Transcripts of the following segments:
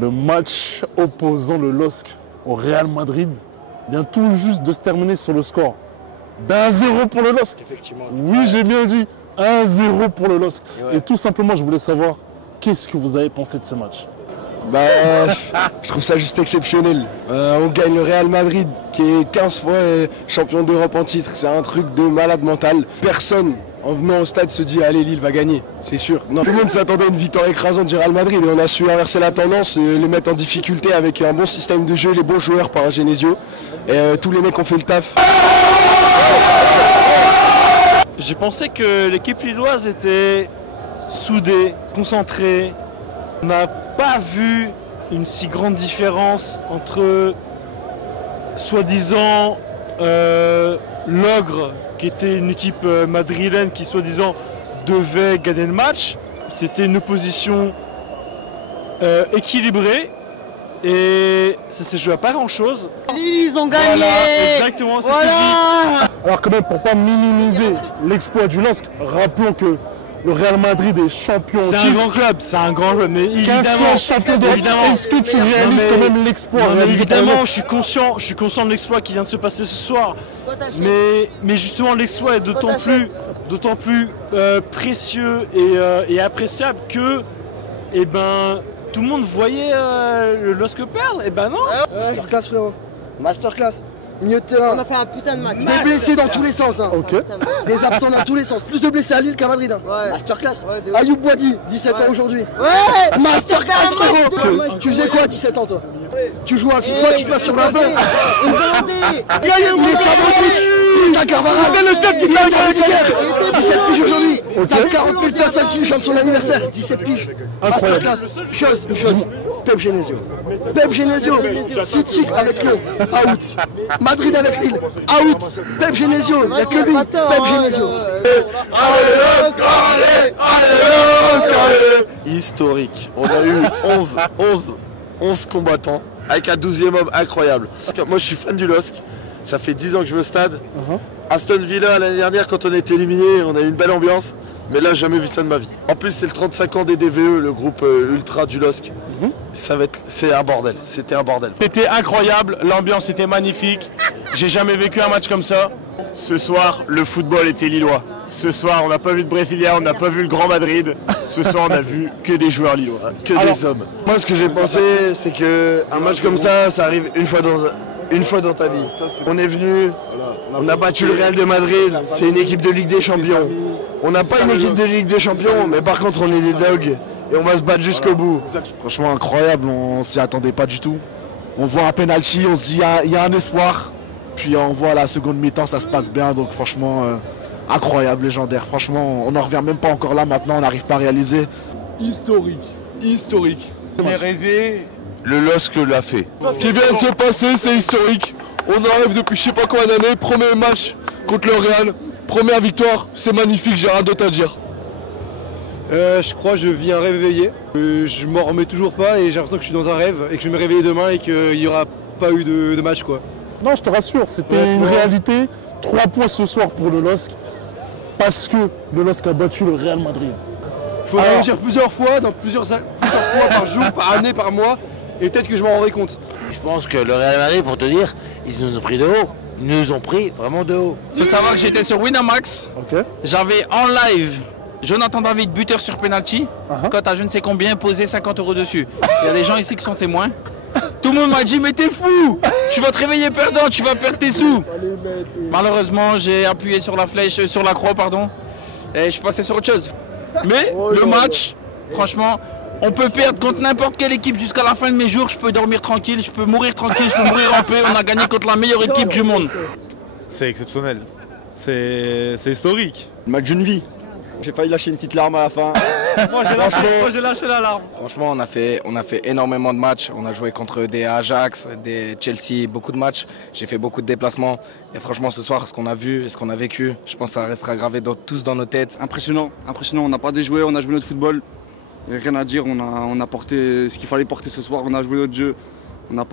Le match opposant le LOSC au Real Madrid vient tout juste de se terminer sur le score d'1-0 pour le LOSC. Effectivement. Oui, j'ai bien dit 1-0 pour le LOSC. Et tout simplement, je voulais savoir, qu'est-ce que vous avez pensé de ce match? Je trouve ça juste exceptionnel. On gagne le Real Madrid qui est 15 fois champion d'Europe en titre. C'est un truc de malade mental. Personne en venant au stade se dit allez, Lille va gagner, c'est sûr. Non, tout le monde s'attendait à une victoire écrasante du Real Madrid et on a su inverser la tendance et les mettre en difficulté avec un bon système de jeu, les bons joueurs par Genesio. Et tous les mecs ont fait le taf. J'ai pensé que l'équipe lilloise était soudée, concentrée. On n'a pas vu une si grande différence entre soi-disant l'Ogre, qui était une équipe madrilène qui soi-disant devait gagner le match. C'était une opposition équilibrée et ça s'est joué à pas grand-chose. Ils ont gagné. Voilà, exactement, c'est ce que je dis. Alors quand même, pour ne pas minimiser l'exploit du LOSC, rappelons que le Real Madrid est champion au C'est titre. un grand club, c'est un grand club, mais 15 évidemment, fois champion d'Europe. Est-ce que tu réalises quand même l'exploit? Évidemment, je suis conscient de l'exploit qui vient de se passer ce soir. Mais justement, l'exploit est d'autant plus précieux et appréciable que, tout le monde voyait le LOSC perdre. Et ben non. Masterclass frérot, masterclass. Milieu de terrain. On a fait un putain de match. Des blessés dans tous les sens. Hein. Ok. Des absents dans tous les sens. Plus de blessés à Lille qu'à Madrid. Hein. Ouais. Masterclass. Ouais, Ayoub Boadi, 17 ans aujourd'hui. Ouais. Masterclass frérot. Tu faisais quoi à 17 ans toi? Tu joues à FIFA, tu te passes sur la main. Il est à Modric, il est à Carvara, il est à Rudiger. 17 piges aujourd'hui. T'as 40 000 personnes qui lui chantent son anniversaire. 17 piges. Masterclass. Une chose. Pep Genesio. Pep Genesio. City avec le out. Madrid avec Lille. Out. Pep Genesio. Il n'y a que lui. Pep Genesio. Historique. On a eu 11 combattants avec un 12e homme incroyable. Moi je suis fan du LOSC, ça fait 10 ans que je vais au stade. Aston Villa l'année dernière quand on a été éliminé, on a eu une belle ambiance, mais là j'ai jamais vu ça de ma vie. En plus c'est le 35 ans des DVE, le groupe ultra du LOSC. C'est un bordel, c'était un bordel. C'était incroyable, l'ambiance était magnifique. J'ai jamais vécu un match comme ça. Ce soir, le football était lillois. Ce soir, on n'a pas vu de Brésiliens, on n'a pas vu le Grand Madrid. Ce soir, on a vu que des joueurs lillois, que des hommes. Moi ce que j'ai pensé c'est qu'un match comme ça arrive une fois dans ta vie. On est venu, on a battu le Real de Madrid, c'est une équipe de Ligue des Champions. On n'a pas une équipe de Ligue des Champions, mais par contre on est des dogs et on va se battre jusqu'au bout. Franchement incroyable, on s'y attendait pas du tout. On voit un penalty, on se dit il y a un espoir. Puis on voit la seconde mi-temps, ça se passe bien, donc franchement incroyable, légendaire. Franchement, on n'en revient même pas encore là maintenant, on n'arrive pas à réaliser. Historique. On est rêvé, le LOSC l'a fait. Ce qui vient de se passer, c'est historique. On en rêve depuis je sais pas combien d'années. Premier match contre le Real, première victoire, c'est magnifique, j'ai rien d'autre à dire. Je crois que je vis un rêve éveillé. Je m'en remets toujours pas et j'ai l'impression que je suis dans un rêve et que je vais me réveiller demain et qu'il n'y aura pas eu de match quoi. Non, je te rassure, c'était une réalité. 3 points ce soir pour le LOSC, parce que le LOSC a battu le Real Madrid. Il faudrait me dire plusieurs fois, plusieurs fois par jour, par année, par mois, et peut-être que je m'en rendrai compte. Je pense que le Real Madrid, pour te dire, ils nous ont pris de haut. Ils nous ont pris vraiment de haut. Il faut savoir que j'étais sur Winamax. J'avais en live Jonathan David, buteur sur penalty. Quand à je ne sais combien, posé 50 € dessus. Il y a des gens ici qui sont témoins. Tout le monde m'a dit mais t'es fou, tu vas te réveiller perdant, tu vas perdre tes sous. Malheureusement j'ai appuyé sur la flèche, sur la croix pardon, et je suis passé sur autre chose. Mais le match, franchement, on peut perdre contre n'importe quelle équipe jusqu'à la fin de mes jours, je peux dormir tranquille, je peux mourir tranquille, je peux mourir en paix, on a gagné contre la meilleure équipe du monde. C'est exceptionnel, c'est historique. Le match d'une vie. J'ai failli lâcher une petite larme à la fin. Moi j'ai lâché la larme. Franchement, on a fait énormément de matchs. On a joué contre des Ajax, des Chelsea, beaucoup de matchs. J'ai fait beaucoup de déplacements. Et franchement, ce soir, ce qu'on a vu et ce qu'on a vécu, je pense que ça restera gravé tous dans nos têtes. Impressionnant. On n'a pas déjoué, on a joué notre football. Il n'y a rien à dire, on a porté ce qu'il fallait porter ce soir. On a joué notre jeu. On n'a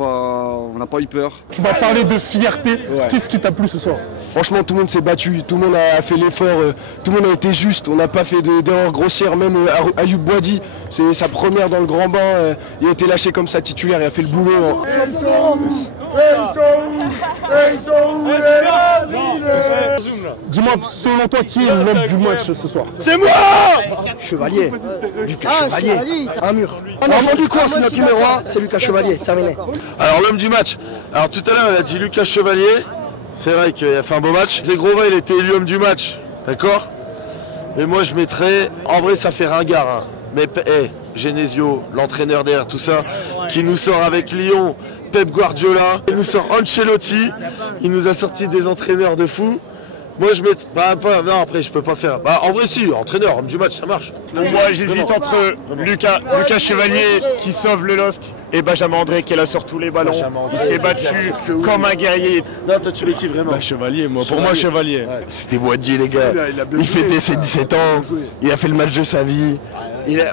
pas eu peur. Tu m'as parlé de fierté. Ouais. Qu'est-ce qui t'a plu ce soir? Franchement, tout le monde s'est battu, tout le monde a fait l'effort, tout le monde a été juste. On n'a pas fait d'erreurs grossières, même Ayoub Boadi, c'est sa première dans le grand bain. Il a été lâché comme ça titulaire, il a fait le boulot. Dis-moi, selon toi, qui est l'homme du match ce soir? C'est moi! Chevalier. Lucas Chevalier. Un mur. Un enfant du coin, c'est notre numéro 1, c'est Lucas Chevalier. Terminé. Alors l'homme du match. Alors tout à l'heure, il a dit Lucas Chevalier. C'est vrai qu'il a fait un beau match. Zegrova, il était élu homme du match. D'accord? Mais moi, je mettrais... En vrai, ça fait ringard. Hein. Mais Genesio, l'entraîneur derrière tout ça, qui nous sort avec Lyon, Pep Guardiola, il nous sort Ancelotti, il nous a sorti des entraîneurs de fou. Moi je mettrais... non, après je peux pas faire. En vrai si, entraîneur, homme du match, ça marche. Pour moi j'hésite entre Lucas Chevalier qui sauve le LOSC et Benjamin André qui est là sur tous les ballons. Il s'est battu comme un guerrier. Non, toi tu mets qui vraiment? Chevalier, moi. Pour moi Chevalier. Ouais. C'était Boadi les gars. Il fêtait ses 17 ans, il a fait le match de sa vie.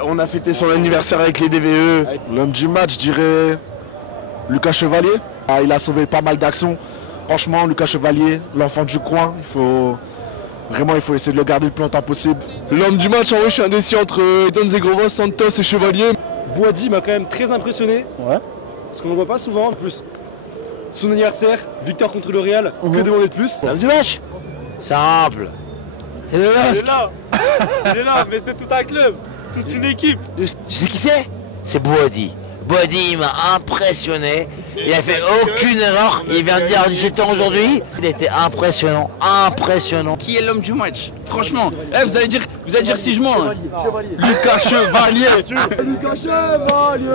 On a fêté son anniversaire avec les DVE. L'homme du match, je dirais Lucas Chevalier. Il a sauvé pas mal d'actions. Franchement, Lucas Chevalier, l'enfant du coin, il faut essayer de le garder le plus longtemps possible. L'homme du match, en vrai, je suis indécis entre Edon Zegrova, Santos et Chevalier. Boadi m'a quand même très impressionné. Ouais. Parce qu'on ne le voit pas souvent en plus. Son anniversaire, victoire contre le Real, que demander de plus? L'homme du match, simple. C'est le LOSC. Il est là, mais c'est tout un club, toute une équipe. Tu sais qui c'est? C'est Boadi. Boadi, il m'a impressionné. Il a fait aucune erreur. Il vient de dire 17 ans aujourd'hui. Il était impressionnant, impressionnant. Qui est l'homme du match? Franchement, vous allez dire si je mens. Lucas Chevalier. Lucas Chevalier.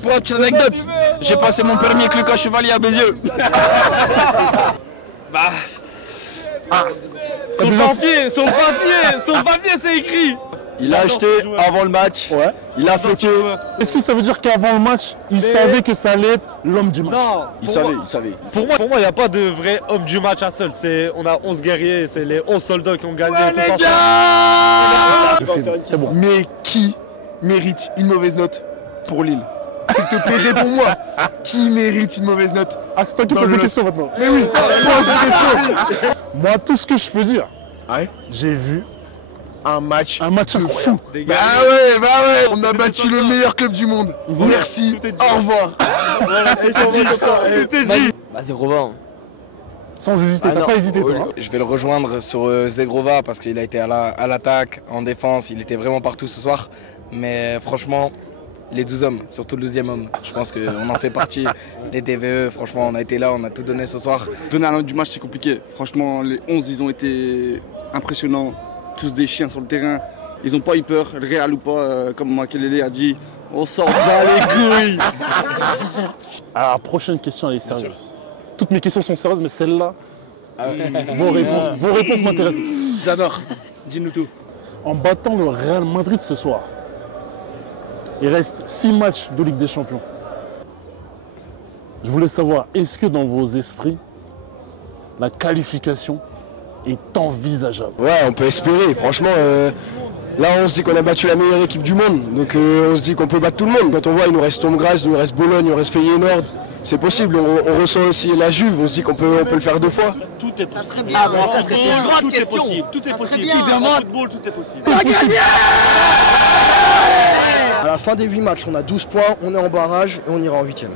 Pour une petite anecdote, j'ai passé mon permis avec Lucas Chevalier à Bézieux. Son papier, c'est écrit. Il a acheté avant le match, il a floqué. Est-ce que ça veut dire qu'avant le match, il savait que ça allait être l'homme du match? Non, il savait. Pour moi, il n'y a pas de vrai homme du match à seul. On a 11 guerriers, c'est les 11 soldats qui ont gagné tous ensemble. C'est bon. Mais qui mérite une mauvaise note pour Lille? S'il te plaît, réponds-moi. Qui mérite une mauvaise note? Ah, c'est toi qui poses la question maintenant. Mais oui, pose une question. Moi, tout ce que je peux dire, j'ai vu un match de fou. Bah ouais, on a battu le meilleur club du monde. Merci, au revoir. Tout est dit. Zegrova. Sans hésiter, t'as pas hésité toi. Je vais le rejoindre sur Zegrova parce qu'il a été à l'attaque, en défense, il était vraiment partout ce soir. Mais franchement, les 12 hommes, surtout le 12e homme, je pense qu'on en fait partie. Les DVE, franchement, on a été là, on a tout donné ce soir. Donner un homme du match, c'est compliqué. Franchement, les 11, ils ont été impressionnants. Tous des chiens sur le terrain. Ils n'ont pas eu peur. Le Real ou pas, comme Makelele a dit, on s'en bat les couilles. Alors, la prochaine question, elle est sérieuse. Toutes mes questions sont sérieuses, mais celle-là, vos réponses m'intéressent. J'adore. Dis-nous tout. En battant le Real Madrid ce soir, il reste 6 matchs de Ligue des Champions. Je voulais savoir, est-ce que dans vos esprits, la qualification est envisageable? Ouais, on peut espérer. Franchement, là, on se dit qu'on a battu la meilleure équipe du monde. Donc, on se dit qu'on peut battre tout le monde. Quand on voit, il nous reste Sturm Graz, il nous reste Bologne, il nous reste Feyenoord. C'est possible. On ressent aussi la Juve. On se dit qu'on peut le faire 2 fois. Tout est possible. Très bien. Ça, c'est une grande question. Tout est possible. En football, tout est possible. On a gagné! À la fin des 8 matchs, on a 12 points, on est en barrage et on ira en 8e.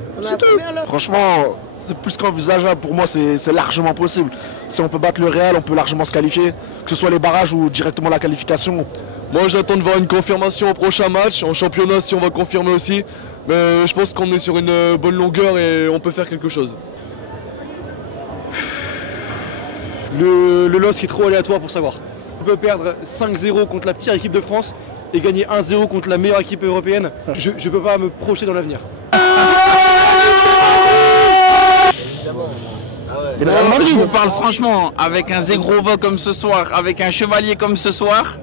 Franchement, c'est plus qu'envisageable. Pour moi, c'est largement possible. Si on peut battre le Real, on peut largement se qualifier. Que ce soit les barrages ou directement la qualification. Moi, j'attends de voir une confirmation au prochain match. En championnat, si on va confirmer aussi. Mais je pense qu'on est sur une bonne longueur et on peut faire quelque chose. Le LOSC est trop aléatoire pour savoir. On peut perdre 5-0 contre la pire équipe de France et gagner 1-0 contre la meilleure équipe européenne. Je ne peux pas me projeter dans l'avenir. Je vous parle franchement, avec un Zegrova comme ce soir, avec un Chevalier comme ce soir,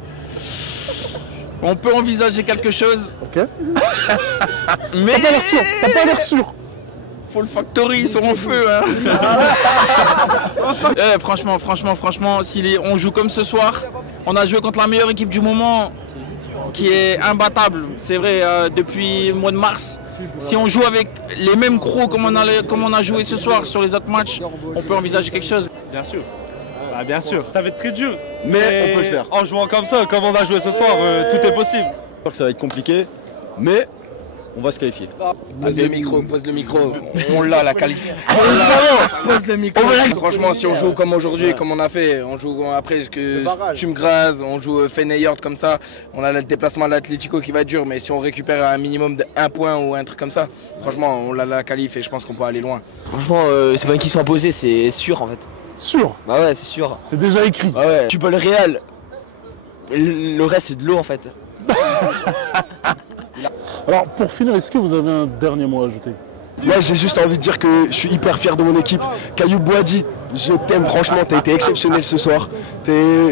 on peut envisager quelque chose. Ok. Mais t'as pas l'air sûr. T'as pas l'air sûr. Full Factory, ils sont en feu. Hein. Franchement, si on joue comme ce soir, on a joué contre la meilleure équipe du moment, qui est imbattable. C'est vrai, depuis le mois de mars, Si on joue avec les mêmes crocs comme on a joué ce soir sur les autres matchs, on peut envisager quelque chose. Bien sûr. Ah, bien sûr. Ça va être très dur. Mais on peut le faire. En jouant comme ça, comme on a joué ce soir, tout est possible. Je crois que ça va être compliqué, mais on va se qualifier. Pose le micro. On l'a la qualif. Pose le micro. Franchement, si on joue comme aujourd'hui, comme on a fait, on joue après que Tumgraz, on joue Feyenoord comme ça, on a le déplacement à l'Atlético qui va être dur, mais si on récupère un minimum d'un point ou un truc comme ça, franchement, on l'a la qualif et je pense qu'on peut aller loin. Franchement, c'est pas une question à poser, c'est sûr en fait. Sûr? Bah ouais, c'est sûr. C'est déjà écrit. Bah ouais. Tu bats le Real, le reste c'est de l'eau en fait. Alors pour finir, est-ce que vous avez un dernier mot à ajouter? Moi j'ai juste envie de dire que je suis hyper fier de mon équipe. Ayoub Boadi, je t'aime franchement, t'as été exceptionnel ce soir.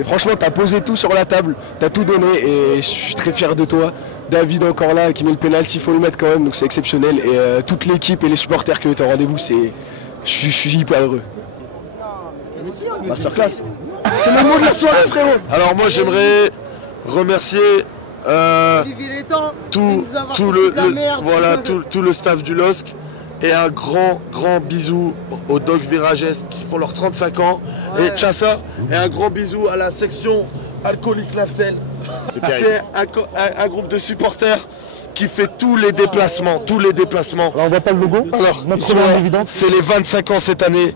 Franchement t'as posé tout sur la table, t'as tout donné et je suis très fier de toi. David encore là qui met le penalty, il faut le mettre quand même, donc c'est exceptionnel. Et toute l'équipe et les supporters qui étaient au rendez-vous, je suis hyper heureux. Masterclass. C'est le mot de la soirée frérot. Alors moi j'aimerais remercier tout le staff du LOSC et un grand bisou aux Dogs Virages qui font leurs 35 ans et Tchassa, et un grand bisou à la section alcoolique Laftel. C'est un groupe de supporters qui fait tous les déplacements. Alors on voit pas le logo. Alors c'est les 25 ans cette année.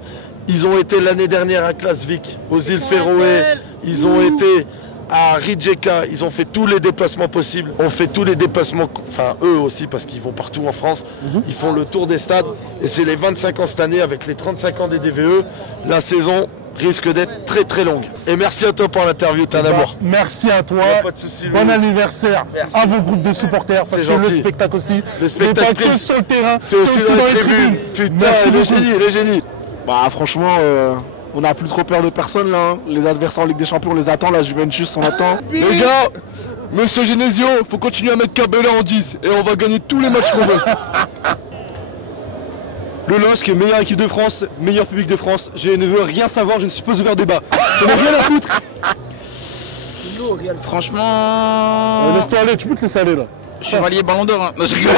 Ils ont été l'année dernière à Klasvik, aux îles Féroé. Ils ont été à Rijeka, ils ont fait tous les déplacements possibles. On fait tous les déplacements, enfin eux aussi parce qu'ils vont partout en France. Ils font le tour des stades et c'est les 25 ans cette année avec les 35 ans des DVE. La saison risque d'être très longue. Et merci à toi pour l'interview, t'es un amour. Merci à toi. Pas de soucis, bon anniversaire à vos groupes de supporters parce que le spectacle aussi, c'est pas que sur le terrain, c'est aussi dans les tribunes. Putain, le génie. Bah franchement, on n'a plus trop peur de personne là. Hein. Les adversaires en Ligue des Champions, on les attend. La Juventus, on attend. Les gars, Monsieur Genesio, faut continuer à mettre Cabella en 10 et on va gagner tous les matchs qu'on veut. Le LOSC, meilleure équipe de France, meilleur public de France. Je ne veux rien savoir, je ne suis pas ouvert débat. Je n'ai rien à foutre. Franchement... Laisse-toi aller, tu peux te laisser aller là. Chevalier Ballon d'Or. Hein. Non, je rigole.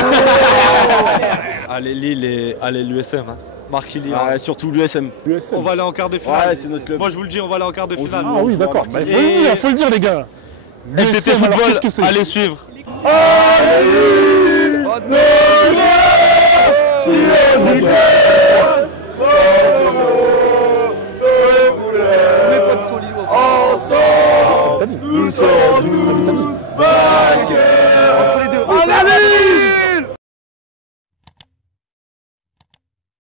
Allez Lille et allez l'USM. Hein. Marc Kylian. Ah, surtout l'USM. On va aller en quart de finale. Ouais, c'est notre club. Moi je vous le dis, on va aller en quart de finale. Ah oui, d'accord. Il faut le dire les gars. LTT Football, allez suivre. Allez